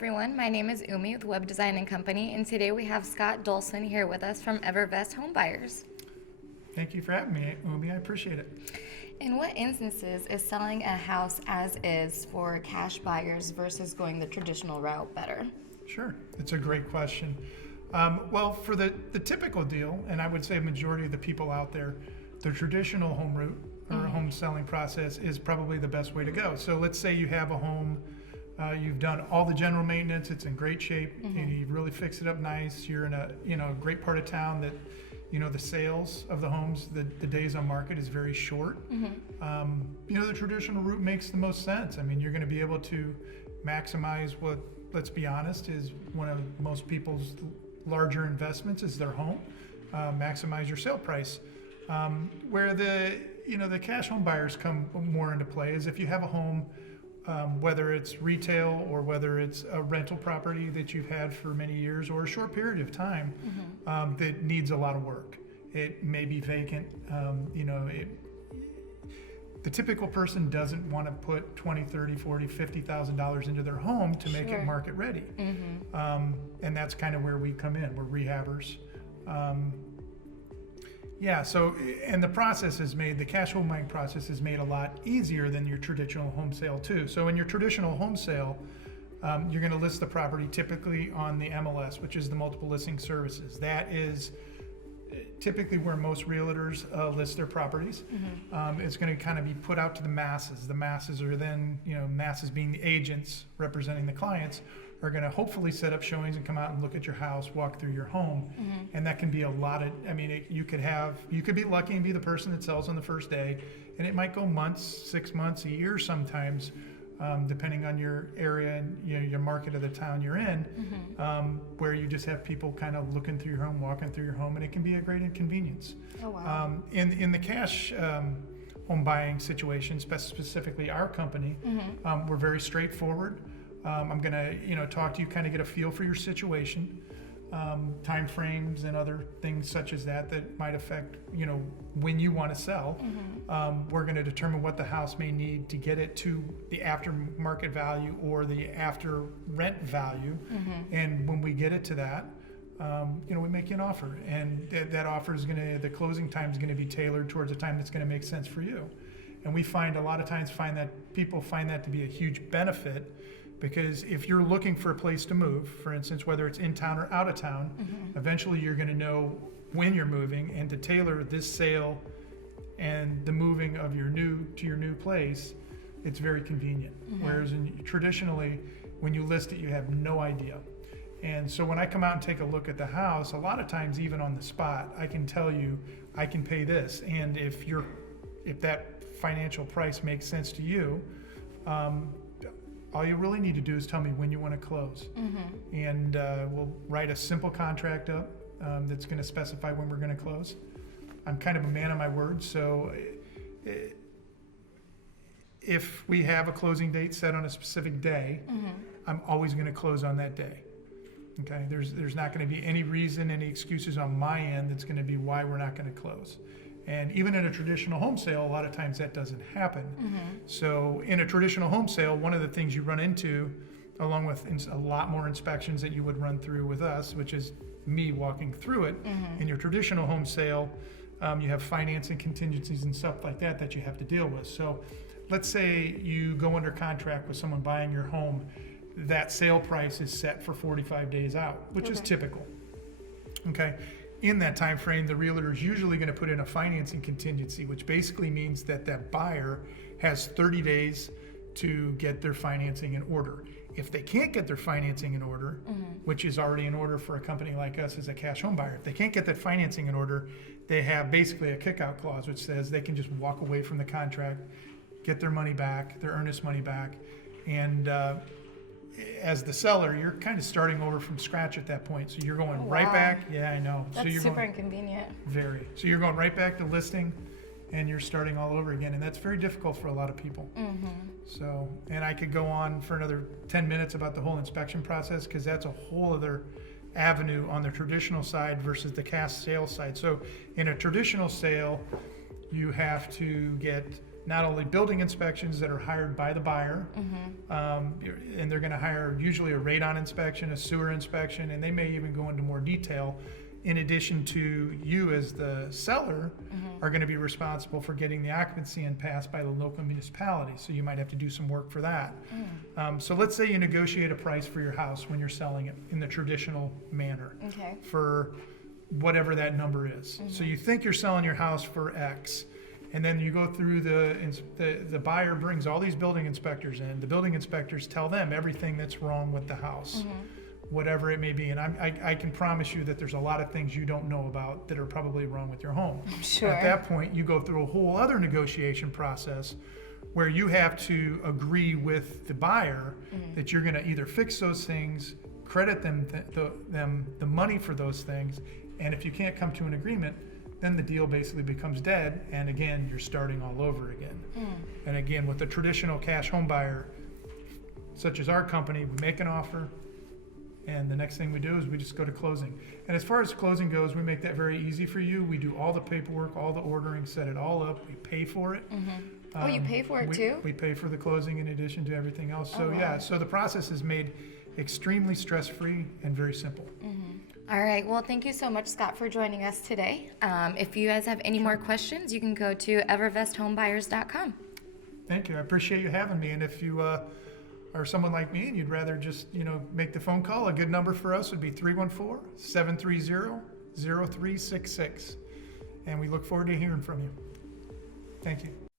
everyone. My name is Umi with Web Design and Company, and today we have Scott Dolson here with us from Evervest Home Buyers. Thank you for having me, Umi. I appreciate it. In what instances is selling a house as is for cash buyers versus going the traditional route better? Sure, it's a great question. Well, for the typical deal, and I would say a majority of the people out there, the traditional home route or home selling process is probably the best way to go. So let's say you have a home, you've done all the general maintenance, it's in great shape, and you really fix it up nice. You're in a great part of town that the sales of the homes, the days on market is very short. The traditional route makes the most sense. I mean, you're going to be able to maximize what, let's be honest, is one of most people's larger investments is their home. Maximize your sale price. Where the cash home buyers come more into play is if you have a home, whether it's retail or whether it's a rental property that you've had for many years or a short period of time that needs a lot of work. It may be vacant. The typical person doesn't want to put $20, $30, $40, $50,000 into their home to make it market ready. And that's kind of where we come in. We're rehabbers. And the process is made, the cash home buying process is made a lot easier than your traditional home sale too. So in your traditional home sale, you're going to list the property typically on the MLS, which is the multiple listing services. That is typically where most realtors list their properties. It's going to kind of be put out to the masses. The masses are then, masses being the agents representing the clients, are going to hopefully set up showings and come out and look at your house, walk through your home. And that can be a lot of, you could be lucky and be the person that sells on the first day, and it might go months, 6 months, a year sometimes, depending on your area and your market of the town you're in, where you just have people kind of looking through your home, walking through your home, and it can be a great inconvenience. Oh, wow. In the cash home buying situation, specifically our company, we're very straightforward. I'm going to talk to you, kind of get a feel for your situation, time frames and other things such as that might affect when you want to sell. We're going to determine what the house may need to get it to the aftermarket value or the after rent value. And when we get it to that, we make you an offer, and that offer is the closing time is going to be tailored towards a time that's going to make sense for you. And we find a lot of times people find that to be a huge benefit. Because if you're looking for a place to move, for instance, whether it's in town or out of town, eventually you're going to know when you're moving, and to tailor this sale and the moving of your new place, it's very convenient. Whereas traditionally, when you list it, you have no idea. And so when I come out and take a look at the house, a lot of times even on the spot, I can tell you I can pay this, and if that financial price makes sense to you. All you really need to do is tell me when you want to close. And we'll write a simple contract up that's going to specify when we're going to close. I'm kind of a man of my word, so if we have a closing date set on a specific day, I'm always going to close on that day. Okay, there's not going to be any reason, any excuses on my end that's going to be why we're not going to close. And even in a traditional home sale, a lot of times that doesn't happen. So in a traditional home sale, one of the things you run into, along with a lot more inspections that you would run through with us, which is me walking through it, in your traditional home sale, you have financing contingencies and stuff like that you have to deal with. So let's say you go under contract with someone buying your home, that sale price is set for 45 days out, which is typical. Okay. In that time frame, the realtor is usually going to put in a financing contingency, which basically means that buyer has 30 days to get their financing in order. If they can't get their financing in order, which is already in order for a company like us as a cash home buyer, if they can't get that financing in order, they have basically a kick-out clause, which says they can just walk away from the contract, get their money back, their earnest money back, and as the seller, you're kind of starting over from scratch at that point. So you're going right back. Yeah, I know. That's so you're super inconvenient. Very. So you're going right back to listing, and you're starting all over again. And that's very difficult for a lot of people. So, and I could go on for another 10 minutes about the whole inspection process, because that's a whole other avenue on the traditional side versus the cash sale side. So in a traditional sale, you have to get not only building inspections that are hired by the buyer, and they're going to hire usually a radon inspection, a sewer inspection, and they may even go into more detail. In addition to you as the seller are going to be responsible for getting the occupancy in passed by the local municipality. So you might have to do some work for that. So let's say you negotiate a price for your house when you're selling it in the traditional manner for whatever that number is. So you think you're selling your house for X. And then you go through the buyer brings all these building inspectors in. The building inspectors tell them everything that's wrong with the house, whatever it may be. And I can promise you that there's a lot of things you don't know about that are probably wrong with your home. Sure. At that point, you go through a whole other negotiation process where you have to agree with the buyer that you're going to either fix those things, credit them the money for those things, and if you can't come to an agreement, then the deal basically becomes dead, and again, you're starting all over again. And again, with the traditional cash home buyer, such as our company, we make an offer, and the next thing we do is we just go to closing. And as far as closing goes, we make that very easy for you. We do all the paperwork, all the ordering, set it all up, we pay for it. Oh, you pay for it too? We pay for the closing in addition to everything else. So yeah, so the process is made extremely stress-free and very simple. All right. Well, thank you so much, Scott, for joining us today. If you guys have any more questions, you can go to evervesthomebuyers.com. Thank you. I appreciate you having me. And if you are someone like me and you'd rather just, make the phone call, a good number for us would be 314-730-0366. And we look forward to hearing from you. Thank you.